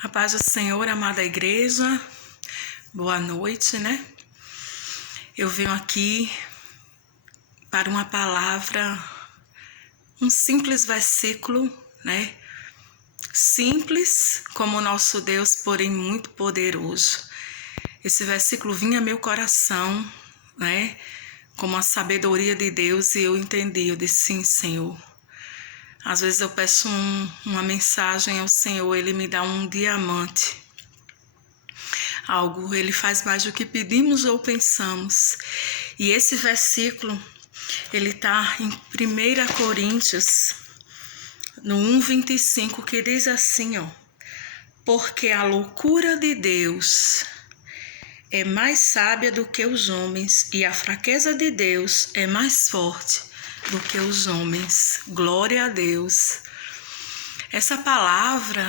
A paz do Senhor, amada igreja, boa noite, né? Eu venho aqui para uma palavra, um simples versículo, né? Simples como o nosso Deus, porém muito poderoso. Esse versículo vinha ao meu coração, né? Como a sabedoria de Deus, e eu entendi, eu disse sim, Senhor. Às vezes eu peço uma mensagem ao Senhor, Ele me dá um diamante. Algo, Ele faz mais do que pedimos ou pensamos. E esse versículo, ele está em 1 Coríntios, no 1:25, que diz assim, ó. Porque a loucura de Deus é mais sábia do que os homens, e a fraqueza de Deus é mais forte do que os homens. Glória a Deus. Essa palavra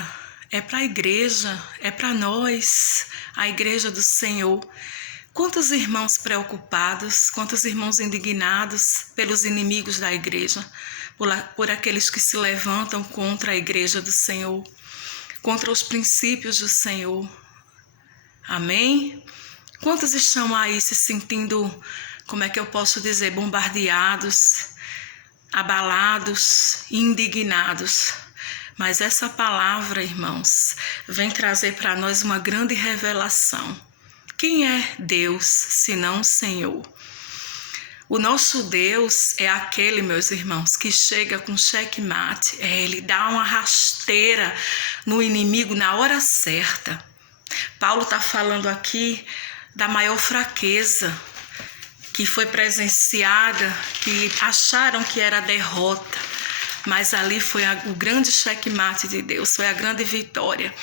é para a igreja, é para nós, a igreja do Senhor. Quantos irmãos preocupados, quantos irmãos indignados pelos inimigos da igreja, por aqueles que se levantam contra a igreja do Senhor, contra os princípios do Senhor. Amém? Quantos estão aí se sentindo, como é que eu posso dizer, bombardeados, abalados, indignados? Mas essa palavra, irmãos, vem trazer para nós uma grande revelação. Quem é Deus, senão o Senhor? O nosso Deus é aquele, meus irmãos, que chega com checkmate. Ele dá uma rasteira no inimigo na hora certa. Paulo está falando aqui da maior fraqueza que foi presenciada, que acharam que era derrota. Mas ali foi o grande checkmate de Deus, foi a grande vitória.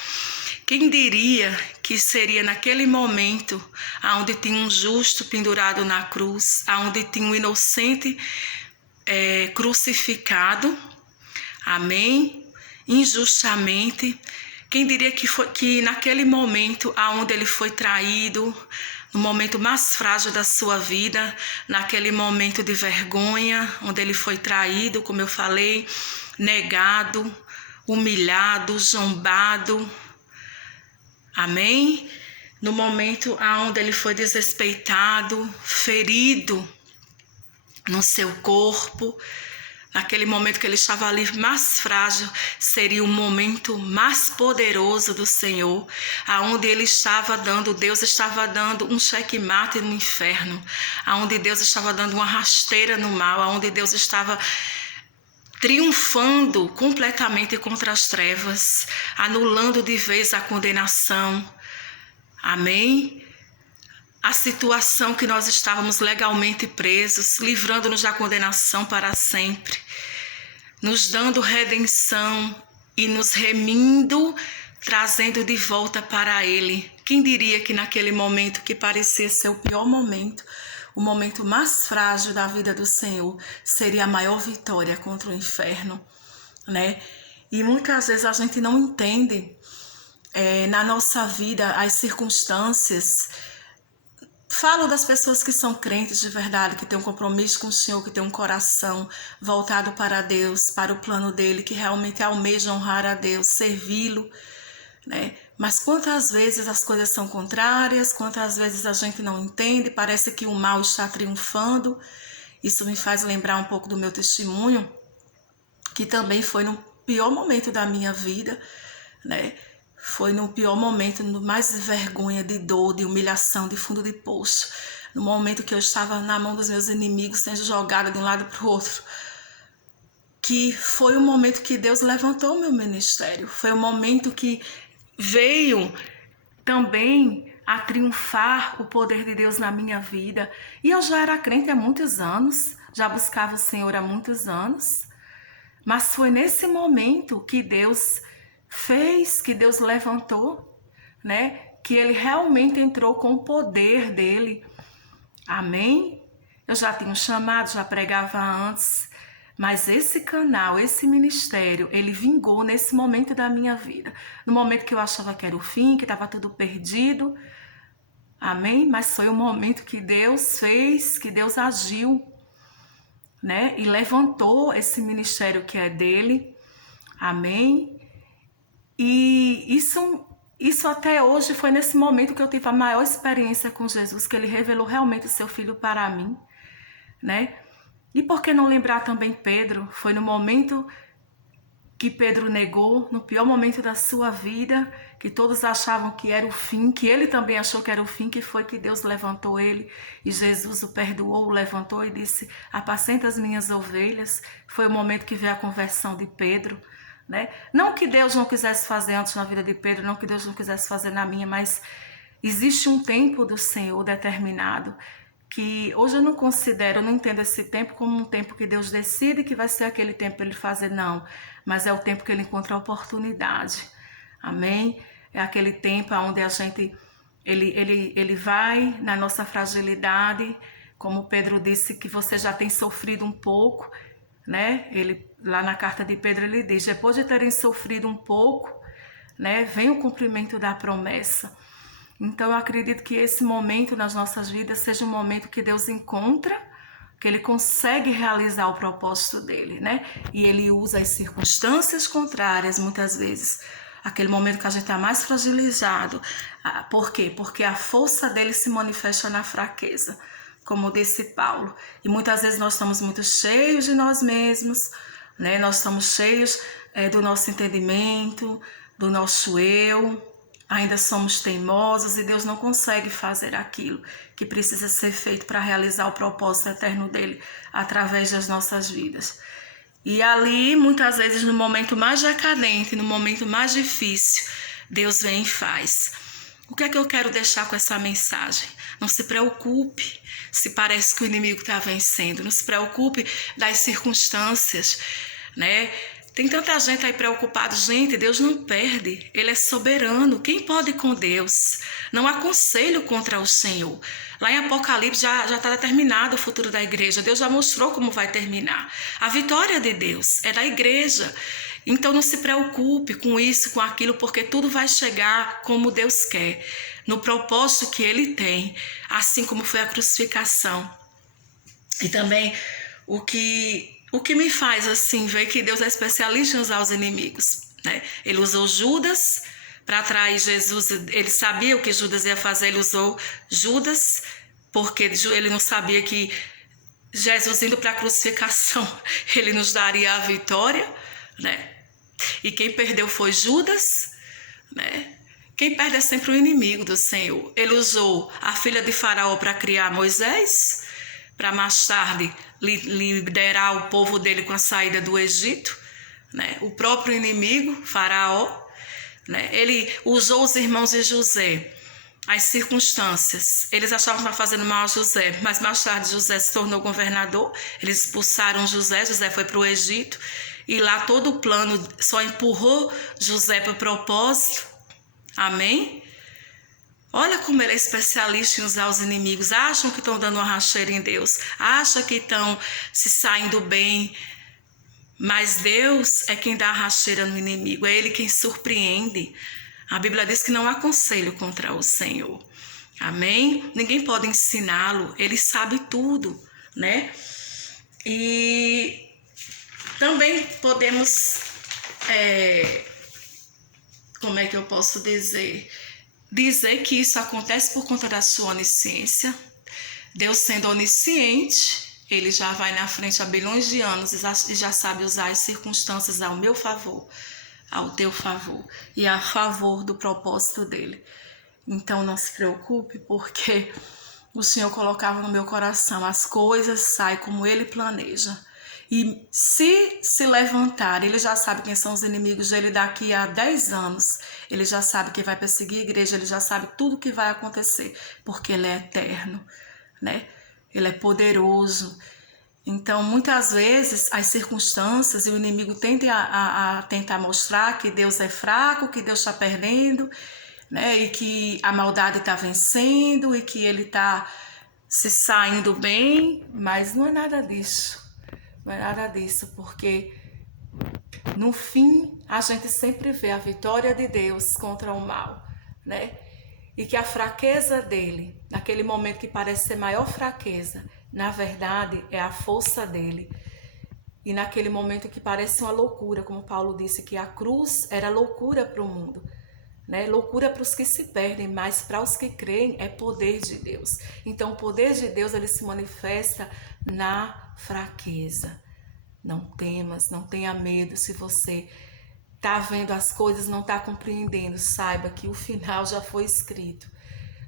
Quem diria que seria naquele momento onde tinha um justo pendurado na cruz, onde tinha um inocente crucificado, amém? Injustamente. Quem diria que naquele momento onde ele foi traído, no momento mais frágil da sua vida, naquele momento de vergonha, onde ele foi traído, como eu falei, negado, humilhado, zombado, amém? No momento onde ele foi desrespeitado, ferido no seu corpo, naquele momento que ele estava ali mais frágil, seria o momento mais poderoso do Senhor, aonde ele estava dando, Deus estava dando um checkmate no inferno, aonde Deus estava dando uma rasteira no mal, aonde Deus estava triunfando completamente contra as trevas, anulando de vez a condenação. Amém? A situação que nós estávamos legalmente presos, livrando-nos da condenação para sempre, nos dando redenção e nos remindo, trazendo de volta para Ele. Quem diria que naquele momento que parecia ser o pior momento, o momento mais frágil da vida do Senhor, seria a maior vitória contra o inferno, né? E muitas vezes a gente não entende na nossa vida as circunstâncias. Falo das pessoas que são crentes de verdade, que têm um compromisso com o Senhor, que têm um coração voltado para Deus, para o plano dele, que realmente almejam honrar a Deus, servi-lo, né? Mas quantas vezes as coisas são contrárias, quantas vezes a gente não entende, parece que o mal está triunfando. Isso me faz lembrar um pouco do meu testemunho, que também foi no pior momento da minha vida, né? Foi no pior momento, no mais de vergonha, de dor, de humilhação, de fundo de poço. No momento que eu estava na mão dos meus inimigos, sendo jogada de um lado para o outro. Que foi o momento que Deus levantou o meu ministério. Foi o momento que veio também a triunfar o poder de Deus na minha vida. E eu já era crente há muitos anos, já buscava o Senhor há muitos anos. Mas foi nesse momento que Deus fez, que Deus levantou, né? Que ele realmente entrou com o poder dele. Amém? Eu já tinha um chamado, já pregava antes, mas esse canal, esse ministério, ele vingou nesse momento da minha vida. No momento que eu achava que era o fim, que estava tudo perdido. Amém? Mas foi o momento que Deus fez, que Deus agiu, né? E levantou esse ministério que é dele. Amém? E isso isso até hoje foi nesse momento que eu tive a maior experiência com Jesus, que ele revelou realmente o seu filho para mim, né? E por que não lembrar também Pedro? Foi no momento que Pedro negou, no pior momento da sua vida, que todos achavam que era o fim, que ele também achou que era o fim, que foi que Deus levantou ele e Jesus o perdoou, o levantou e disse: apacenta as minhas ovelhas. Foi o momento que veio a conversão de Pedro, né? Não que Deus não quisesse fazer antes na vida de Pedro, não que Deus não quisesse fazer na minha, mas existe um tempo do Senhor determinado, que hoje eu não considero, eu não entendo esse tempo como um tempo que Deus decide que vai ser aquele tempo para ele fazer, não. Mas é o tempo que ele encontra a oportunidade. Amém? É aquele tempo onde a gente, ele vai na nossa fragilidade, como Pedro disse, que você já tem sofrido um pouco, né? Ele, lá na carta de Pedro, ele diz, depois de terem sofrido um pouco, né, vem o cumprimento da promessa. Então eu acredito que esse momento nas nossas vidas seja um momento que Deus encontra, que ele consegue realizar o propósito dele, né? E ele usa as circunstâncias contrárias muitas vezes. Aquele momento que a gente está mais fragilizado. Por quê? Porque a força dele se manifesta na fraqueza, como disse Paulo. E muitas vezes nós estamos muito cheios de nós mesmos, né? Nós estamos cheios do nosso entendimento, do nosso eu. Ainda somos teimosos e Deus não consegue fazer aquilo que precisa ser feito para realizar o propósito eterno dele através das nossas vidas. E ali, muitas vezes, no momento mais decadente, no momento mais difícil, Deus vem e faz. O que é que eu quero deixar com essa mensagem? Não se preocupe se parece que o inimigo está vencendo. Não se preocupe das circunstâncias, né? Tem tanta gente aí preocupada. Gente, Deus não perde. Ele é soberano. Quem pode com Deus? Não há conselho contra o Senhor. Lá em Apocalipse já está determinado o futuro da igreja. Deus já mostrou como vai terminar. A vitória de Deus é da igreja. Então não se preocupe com isso, com aquilo, porque tudo vai chegar como Deus quer, no propósito que Ele tem, assim como foi a crucificação. E também o que me faz assim ver que Deus é especialista em usar os inimigos, né? Ele usou Judas para atrair Jesus. Ele sabia o que Judas ia fazer. Ele usou Judas porque ele não sabia que Jesus indo para a crucificação ele nos daria a vitória, né? E quem perdeu foi Judas, né? Quem perde é sempre o inimigo do Senhor. Ele usou a filha de Faraó para criar Moisés, para mais tarde liderar o povo dele com a saída do Egito, né? O próprio inimigo, Faraó, né? Ele usou os irmãos de José, as circunstâncias. Eles achavam que estavam fazendo mal a José, mas mais tarde José se tornou governador. Eles expulsaram José foi para o Egito, e lá todo o plano só empurrou José para o propósito. Amém? Olha como ele é especialista em usar os inimigos. Acham que estão dando uma rasteira em Deus. Acham que estão se saindo bem. Mas Deus é quem dá a rasteira no inimigo. É Ele quem surpreende. A Bíblia diz que não há conselho contra o Senhor. Amém? Ninguém pode ensiná-lo. Ele sabe tudo, né? E também podemos... como é que eu posso dizer que isso acontece por conta da sua onisciência. Deus sendo onisciente, ele já vai na frente há bilhões de anos e já sabe usar as circunstâncias ao meu favor, ao teu favor e a favor do propósito dele. Então não se preocupe, porque o Senhor colocava no meu coração, as coisas saem como ele planeja. E se levantar, ele já sabe quem são os inimigos dele daqui a 10 anos. Ele já sabe quem vai perseguir a igreja, ele já sabe tudo que vai acontecer, porque ele é eterno, né? Ele é poderoso. Então, muitas vezes, as circunstâncias e o inimigo tendem a tentar mostrar que Deus é fraco, que Deus está perdendo, né? E que a maldade está vencendo e que ele está se saindo bem, mas não é nada disso. Não é nada disso, porque no fim a gente sempre vê a vitória de Deus contra o mal, né? E que a fraqueza dele, naquele momento que parece ser maior fraqueza, na verdade é a força dele. E naquele momento que parece uma loucura, como Paulo disse que a cruz era loucura para o mundo, né? Loucura para os que se perdem, mas para os que creem é poder de Deus. Então o poder de Deus, ele se manifesta na fraqueza. Não temas, não tenha medo. Se você está vendo as coisas, não está compreendendo, saiba que o final já foi escrito,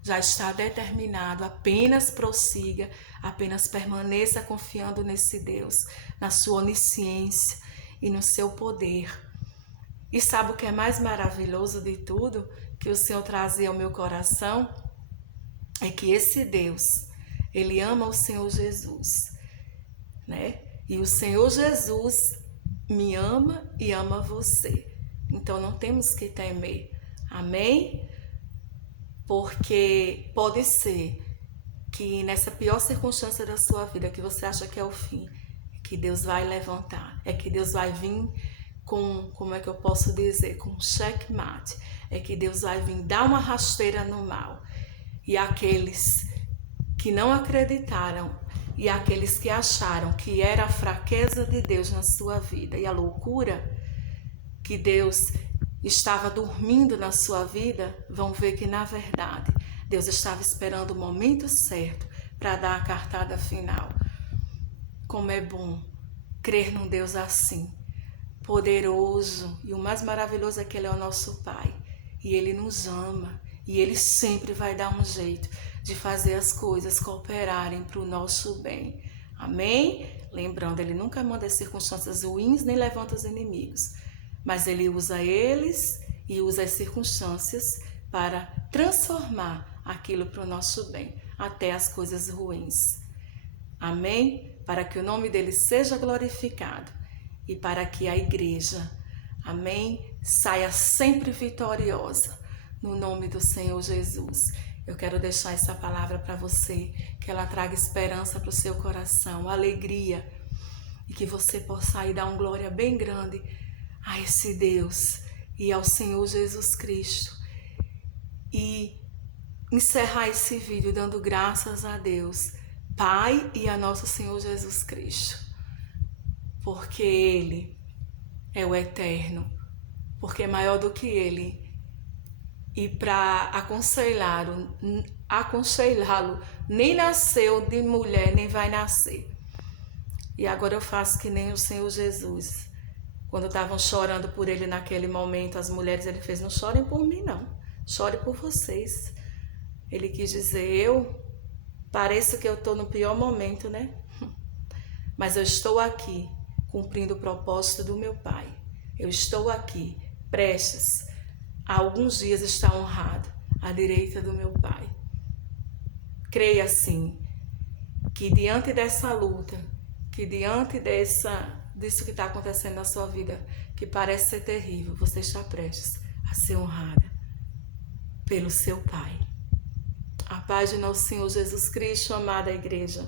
já está determinado. Apenas prossiga, apenas permaneça confiando nesse Deus, na sua onisciência e no seu poder. E sabe o que é mais maravilhoso de tudo, que o Senhor trazia ao meu coração? É que esse Deus, ele ama o Senhor Jesus, né? E o Senhor Jesus me ama e ama você. Então não temos que temer. Amém? Porque pode ser que nessa pior circunstância da sua vida, que você acha que é o fim, é que Deus vai levantar, é que Deus vai vir com, como é que eu posso dizer, com checkmate, é que Deus vai vir dar uma rasteira no mal. E aqueles que não acreditaram e aqueles que acharam que era a fraqueza de Deus na sua vida e a loucura que Deus estava dormindo na sua vida, vão ver que na verdade Deus estava esperando o momento certo para dar a cartada final. Como é bom crer num Deus assim, poderoso, e o mais maravilhoso é que Ele é o nosso Pai e Ele nos ama e Ele sempre vai dar um jeito de fazer as coisas cooperarem para o nosso bem. Amém? Lembrando, Ele nunca manda as circunstâncias ruins nem levanta os inimigos, mas Ele usa eles e usa as circunstâncias para transformar aquilo para o nosso bem, até as coisas ruins. Amém? Para que o nome dele seja glorificado e para que a igreja, amém, saia sempre vitoriosa no nome do Senhor Jesus. Eu quero deixar essa palavra para você, que ela traga esperança para o seu coração, alegria, e que você possa aí dar uma glória bem grande a esse Deus e ao Senhor Jesus Cristo. E encerrar esse vídeo dando graças a Deus, Pai, e a nosso Senhor Jesus Cristo, porque Ele é o eterno, porque é maior do que Ele. E para aconselhá-lo, nem nasceu de mulher, nem vai nascer. E agora eu faço que nem o Senhor Jesus. Quando estavam chorando por ele naquele momento, as mulheres, ele fez: não chorem por mim não, chore por vocês. Ele quis dizer: eu pareço que eu estou no pior momento, né? Mas eu estou aqui cumprindo o propósito do meu Pai. Eu estou aqui prestes há alguns dias está honrado à direita do meu Pai. Creia assim, que diante dessa luta, que diante disso que está acontecendo na sua vida, que parece ser terrível, você está prestes a ser honrada pelo seu Pai. A paz de nosso Senhor Jesus Cristo, amada igreja.